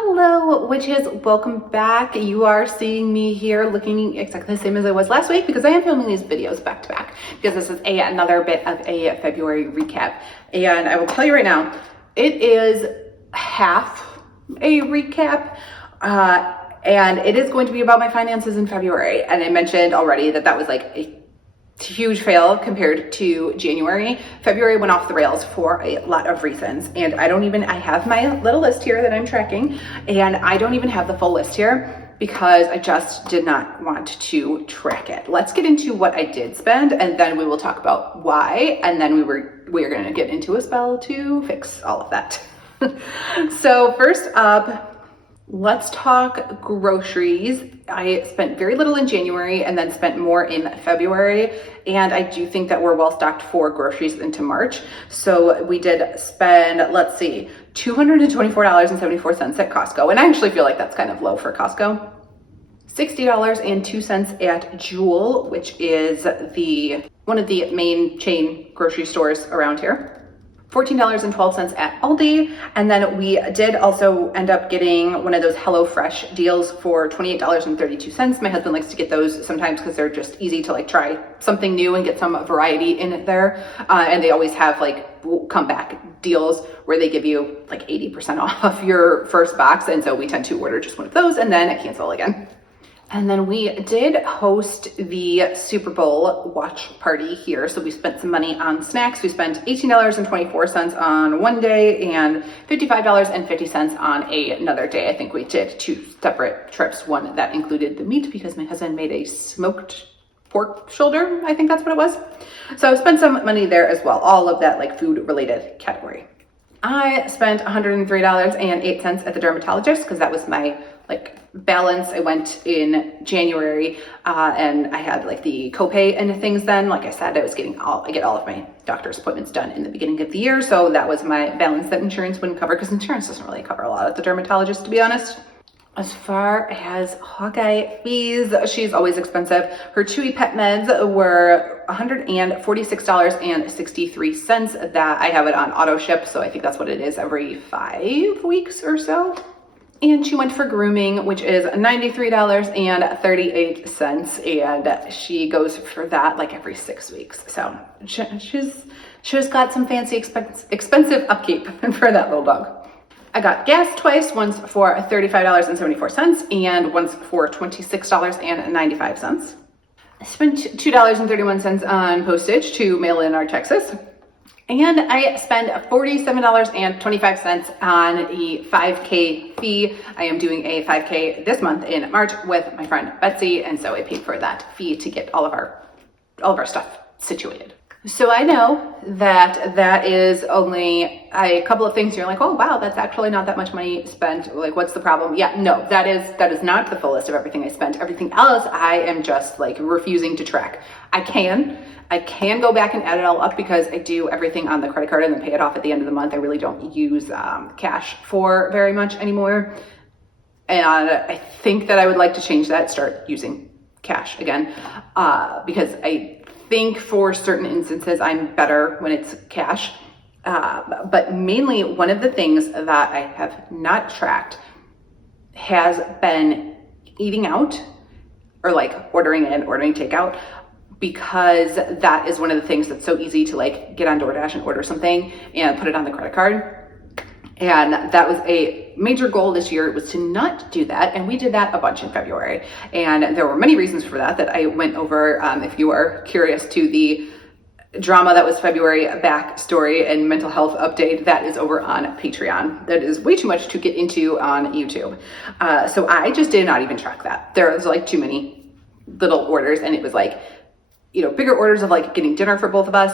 Hello, witches, welcome back. You are seeing me here looking exactly the same as I was last week because I am filming these videos back to back because this is another bit of a February recap. And I will tell you right now, it is half a recap and it is going to be about my finances in February. And I mentioned already that was like a huge fail compared to January. February went off the rails for a lot of reasons, and I have my little list here that I'm tracking, and I don't even have the full list here because I just did not want to track it. Let's get into what I did spend, and then we will talk about why, and then we're going to get into a spell to fix all of that. So first up, let's talk groceries. I spent very little in January and then spent more in February. And I do think that we're well stocked for groceries into March. So we did spend, let's see, $224.74 at Costco. And I actually feel like that's kind of low for Costco. $60.02 at Jewel, which is one of the main chain grocery stores around here. $14.12 at Aldi, and then we did also end up getting one of those HelloFresh deals for $28.32. My husband likes to get those sometimes because they're just easy to like try something new and get some variety in there, and they always have like comeback deals where they give you like 80% off your first box, and so we tend to order just one of those and then cancel again. And then we did host the Super Bowl watch party here. So we spent some money on snacks. We spent $18.24 on one day and $55.50 on another day. I think we did two separate trips. One that included the meat because my husband made a smoked pork shoulder. I think that's what it was. So I spent some money there as well. All of that like food related category. I spent $103.08 at the dermatologist because that was my like balance. I went in January and I had like the copay and things then. Like I said, I get all of my doctor's appointments done in the beginning of the year. So that was my balance that insurance wouldn't cover because insurance doesn't really cover a lot at the dermatologist, to be honest. As far as Hawkeye fees, she's always expensive. Her Chewy Pet meds were $146.63. That I have it on auto ship, so I think that's what it is every 5 weeks or so. And she went for grooming, which is $93.38, and she goes for that like every 6 weeks. So she's got some fancy expensive upkeep for that little dog. I got gas twice, once for $35.74 and once for $26.95. I spent $2.31 on postage to mail in our Texas. And I spent $47.25 on a 5K fee. I am doing a 5K this month in March with my friend Betsy, and so I paid for that fee to get all of our stuff situated. So I know that is only a couple of things you're like, oh wow, that's actually not that much money spent. Like, what's the problem? Yeah, no, that is not the full list of everything I spent. Everything else I am just like refusing to track. I can go back and add it all up because I do everything on the credit card and then pay it off at the end of the month. I really don't use cash for very much anymore. And I think that I would like to change that, start using cash again, because I think for certain instances I'm better when it's cash. But mainly one of the things that I have not tracked has been eating out or like ordering takeout, because that is one of the things that's so easy to like get on DoorDash and order something and put it on the credit card. And that was a major goal this year, was to not do that. And we did that a bunch in February. And there were many reasons for that I went over. If you are curious to the drama that was February backstory and mental health update, that is over on Patreon. That is way too much to get into on YouTube. So I just did not even track that. There was like too many little orders, and it was like, bigger orders of like getting dinner for both of us,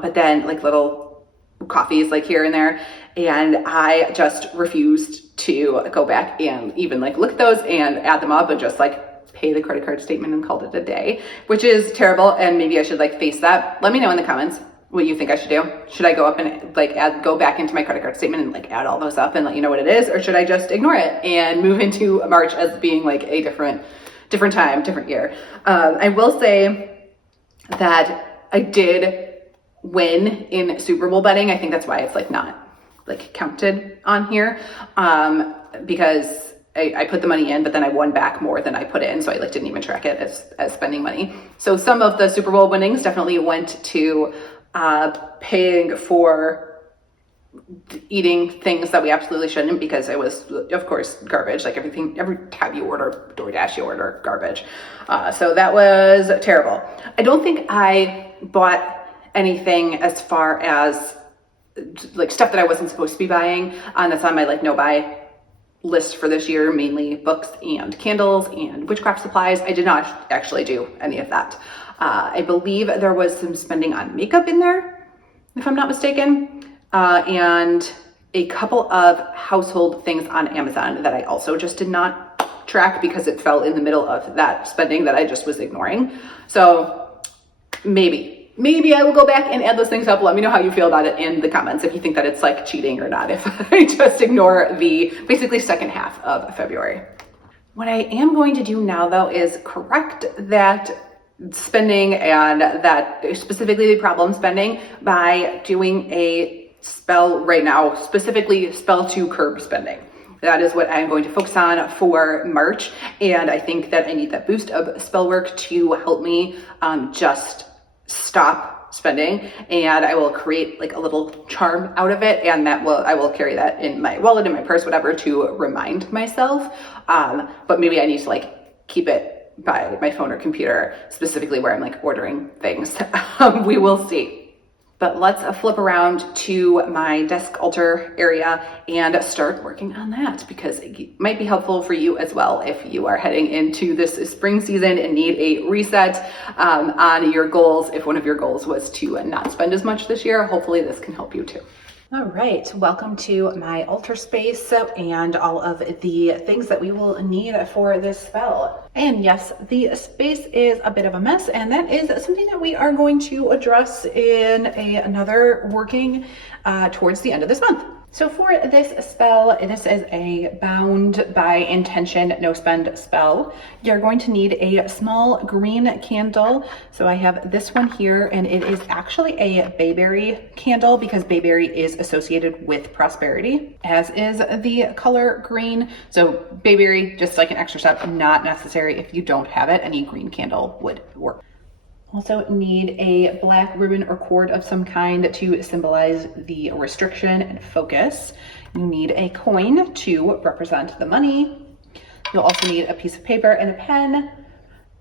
but then like little coffees like here and there. And I just refused to go back and even like look at those and add them up and just like pay the credit card statement and called it a day, which is terrible. And maybe I should like face that. Let me know in the comments what you think I should do. Should I go up and like go back into my credit card statement and like add all those up and let you know what it is? Or should I just ignore it and move into March as being like a different time, different year? I will say that I did win in Super Bowl betting. I think that's why it's like not like counted on here. because I put the money in, but then I won back more than I put in. So I like didn't even track it as spending money. So some of the Super Bowl winnings definitely went to paying for eating things that we absolutely shouldn't, because it was, of course, garbage. Like everything, every time you order DoorDash, you order garbage. So that was terrible. I don't think I bought anything as far as like stuff that I wasn't supposed to be buying. That's on my like no buy list for this year, mainly books and candles and witchcraft supplies. I did not actually do any of that. I believe there was some spending on makeup in there, if I'm not mistaken. And a couple of household things on Amazon that I also just did not track because it fell in the middle of that spending that I just was ignoring. So maybe I will go back and add those things up. Let me know how you feel about it in the comments, if you think that it's like cheating or not, if I just ignore the basically second half of February. What I am going to do now though is correct that spending, and that specifically the problem spending, by doing a spell right now, specifically spell to curb spending. That is what I'm going to focus on for March. And I think that I need that boost of spell work to help me just stop spending. And I will create like a little charm out of it. And I will carry that in my wallet, in my purse, whatever, to remind myself. But maybe I need to like keep it by my phone or computer, specifically where I'm like ordering things. We will see. But let's flip around to my desk altar area and start working on that, because it might be helpful for you as well if you are heading into this spring season and need a reset on your goals. If one of your goals was to not spend as much this year, hopefully this can help you too. All right, welcome to my altar space and all of the things that we will need for this spell. And yes, the space is a bit of a mess, and that is something that we are going to address in another working towards the end of this month. So for this spell, this is a bound by intention, no spend spell. You're going to need a small green candle. So I have this one here, and it is actually a bayberry candle because bayberry is associated with prosperity, as is the color green. So bayberry, just like an extra step, not necessary if you don't have it. Any green candle would work. Also need a black ribbon or cord of some kind to symbolize the restriction and focus. You need a coin to represent the money. You'll also need a piece of paper and a pen.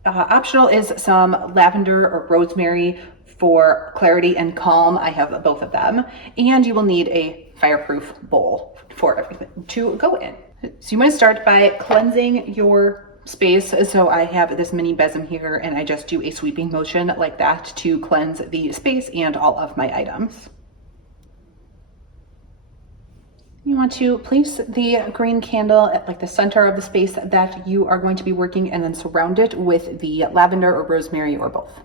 Optional is some lavender or rosemary for clarity and calm. I have both of them. And you will need a fireproof bowl for everything to go in. So you want to start by cleansing your space. So I have this mini besom here, and I just do a sweeping motion like that to cleanse the space and all of my items. You want to place the green candle at like the center of the space that you are going to be working, and then surround it with the lavender or rosemary or both.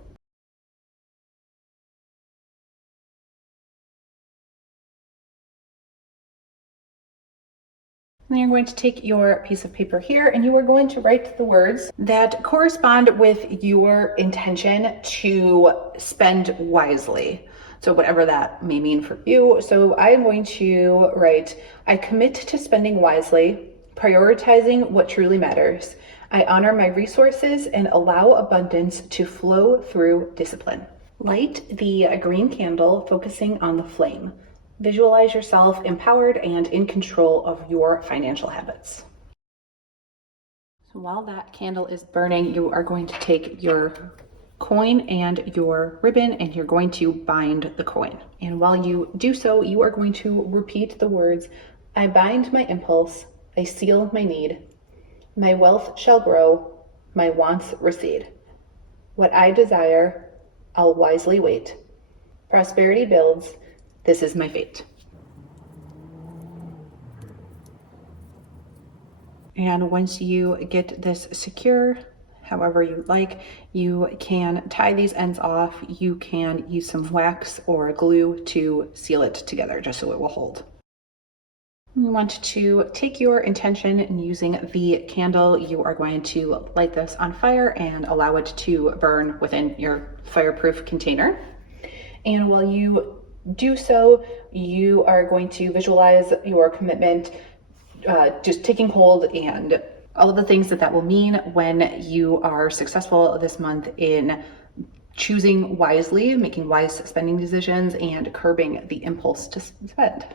Then you're going to take your piece of paper here, and you are going to write the words that correspond with your intention to spend wisely. So whatever that may mean for you. So I am going to write, I commit to spending wisely, prioritizing what truly matters. I honor my resources and allow abundance to flow through discipline. Light the green candle, focusing on the flame. Visualize yourself empowered and in control of your financial habits. So while that candle is burning, you are going to take your coin and your ribbon, and you're going to bind the coin. And while you do so, you are going to repeat the words, I bind my impulse, I seal my need. My wealth shall grow, my wants recede. What I desire, I'll wisely wait. Prosperity builds, this is my fate. And once you get this secure, however you like, you can tie these ends off. You can use some wax or glue to seal it together just so it will hold. You want to take your intention, and using the candle, you are going to light this on fire and allow it to burn within your fireproof container. And while you do so, you are going to visualize your commitment just taking hold, and all of the things that will mean when you are successful this month in choosing wisely, making wise spending decisions, and curbing the impulse to spend.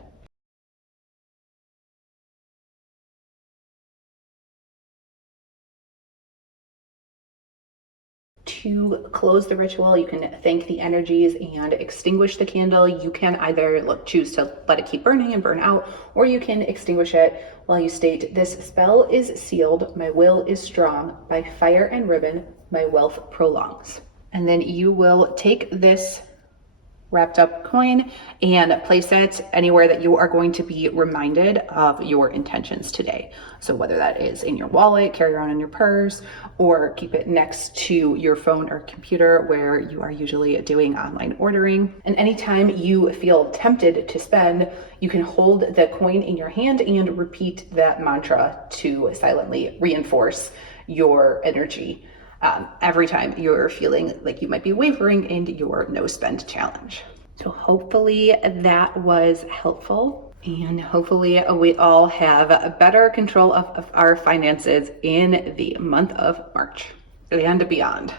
To close the ritual, you can thank the energies and extinguish the candle. You can either choose to let it keep burning and burn out, or you can extinguish it while you state, "This spell is sealed, my will is strong, by fire and ribbon, my wealth prolongs." And then you will take this wrapped up coin and place it anywhere that you are going to be reminded of your intentions today. So whether that is in your wallet, carry around in your purse, or keep it next to your phone or computer where you are usually doing online ordering. And anytime you feel tempted to spend, you can hold the coin in your hand and repeat that mantra to silently reinforce your energy. Every time you're feeling like you might be wavering in your no spend challenge. So hopefully that was helpful, and hopefully we all have a better control of our finances in the month of March and beyond.